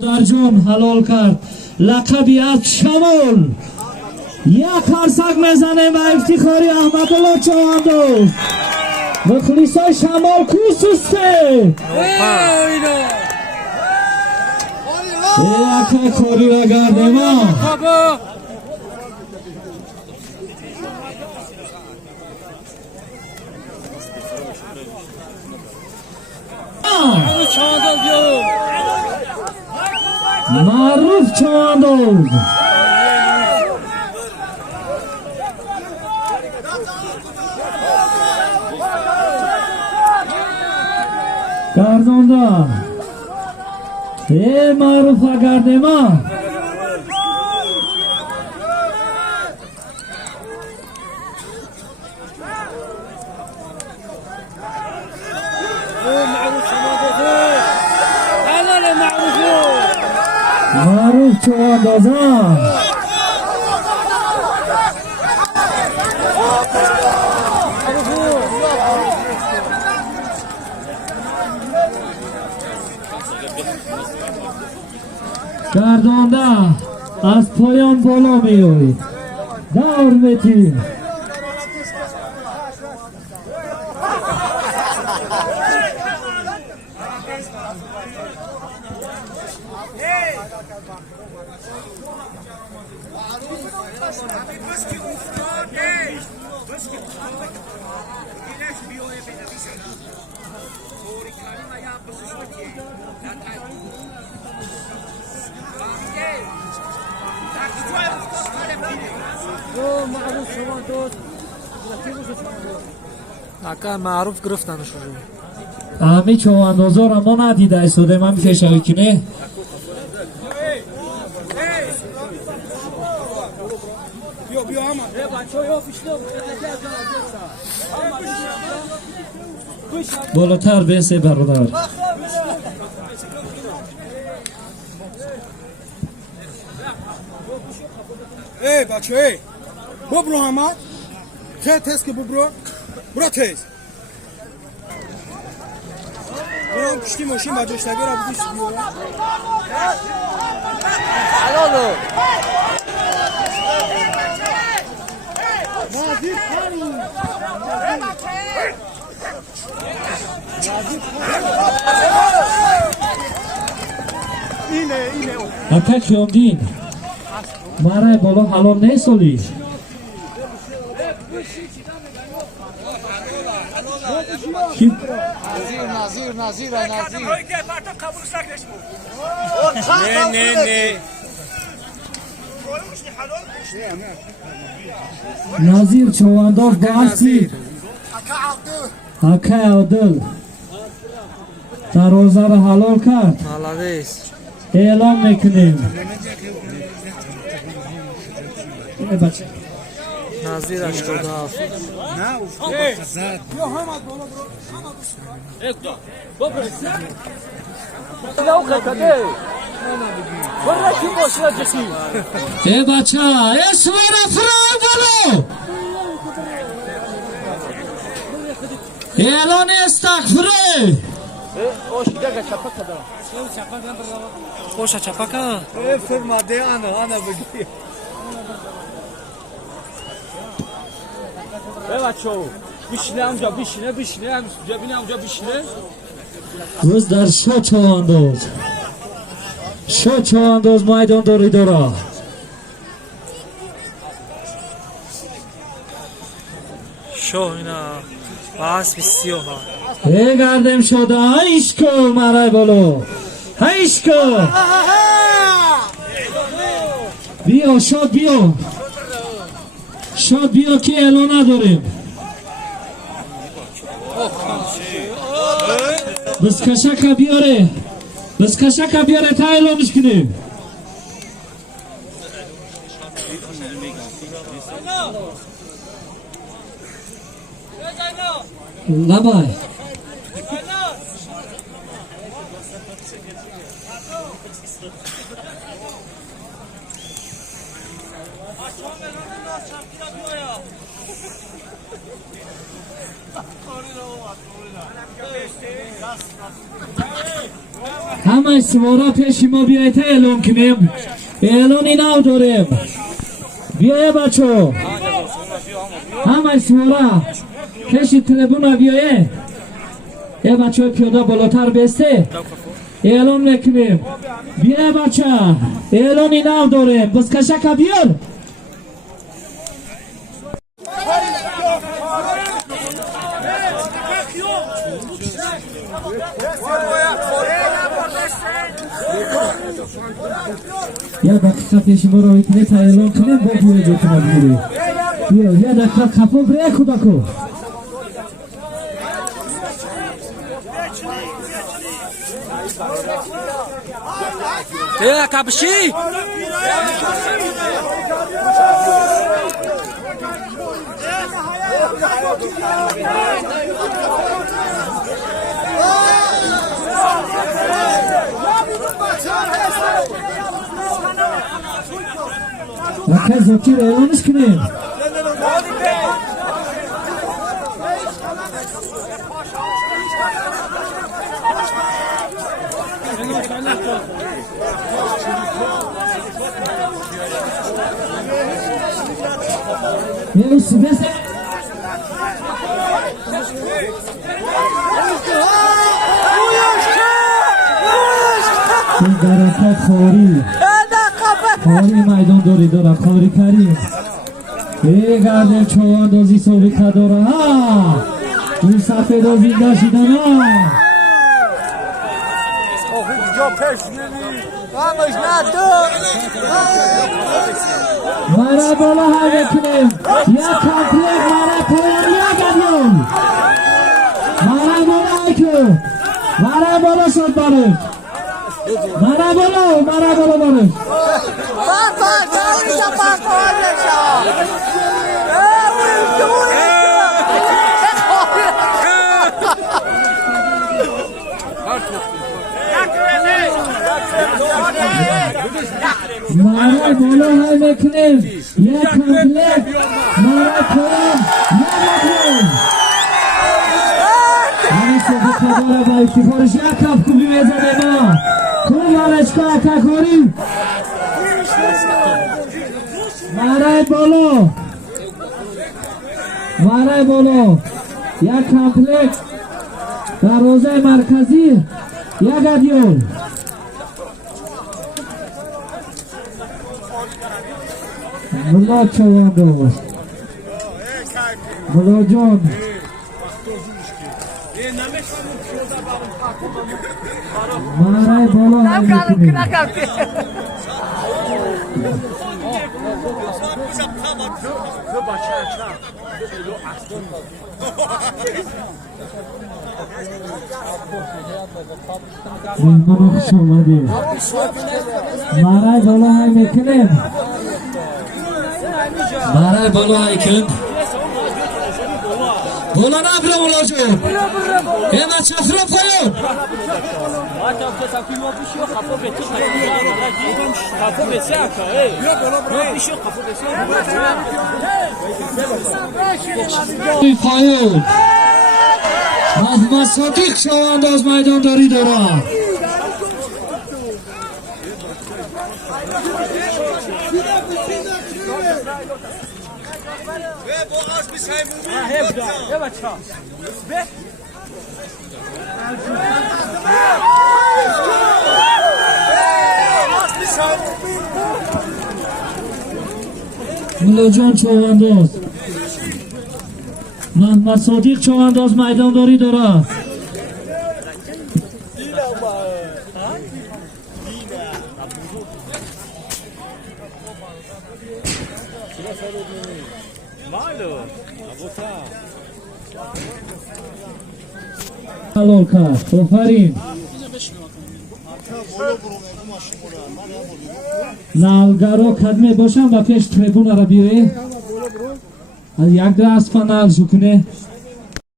درجان حلال کرد لقبی از شمال یک هرسک میزنه و افتخاری احمدالله چواندو مخلصای شمال کوسوسته یک کاری و گرده ما معروف چواندوز گردانده ای معروف گرده ما معروف چواندازان گردانده از پایان بالا میوید دور میتیم اکا معروف گرفتنش رو همی چواندازا را ما ندیده ایستاده من پیشوی کنه بالاتر بیسه برادر ای بچه ای ببرو همه خیلی تیز که ببرو برو تیز برو کشتی ماشین برداشتگی را بگیش بیاره حلالو نازی خانی اینه اکا کیامدین مرای بالا حلال نیستولی نظیر نه نظیر چوانداز با اصیر اکا عادل تروزه را حلال کرد مالویس اعلام میکنیم ای بچه نظیر 87 ای بچه اسوار فرای بلو اعلان استغفره خوشا چپکا فرماده انا بگی بچه‌ها بشینه اونجا بشینه همینجا بینه اونجا بشینه روز در شو چوانداز میدان داری دارا شو اینا باس بسیار ای گردم شده عشق مرای بلو عشق بیا شاد بیا که اعلان نداریم بس کشک بیاره تا اعلانش کنیم لبای همه سوارا پیش ما بیایید اعلام کنیم. اعلانی نو داریم. بیایید بچه همه سوارا پیش تریبون بیایید. یه بچه پیاده بالاتر بیسته اعلام میکنیم. بیایید بچه اعلانی نو داریم. بس کشک بیار. یه دقیقه پیش ما رو ایتنه تا اعلام کنیم با بیایید جتنا بیاری. بیا یه دقیقه کپو بره کودکو. ای کبشی لکه زوکی رو اعلامش کنیم. Yes, yes. این درکات خاری میدان داری داره خاری کریم. ای گرده چوان دوزی سوبیکه داره ها. این صفحه دوزی داشیدن ها. مرا بالا های بکنیم. یا کمپلیک مرا پایان یا گدیون. مرا بالا های که مرا بالا شد بارش. مرا بالا بارش. مرا بالا های بکنیم. یک کمپلیک مرا پایان یا گدیون. این سوزی کداره با افتخارش یک کف کوبی میزنه ما. کوب آرشکا اکاکاری. مرای بالا یک کمپلیک در روزه مرکزی یک ادیون. ملا چوان دوست ملا جان مرای بالا های میکنیم. مهمان خوش آمدید. مرای بالا های میکنیم. مرای بالا های کن بالا نبرم اولا جون. اینا چفرا پایون. پایون محمد صادق شوانداز میدان داری دارم. ملا جان چوانداز محمد صادق چوانداز میدان داری داره. حلال کرد. آفرین. نالگارا کدمه باشم و پیش تریبون را بیاره. یک دست فنال جوکنه.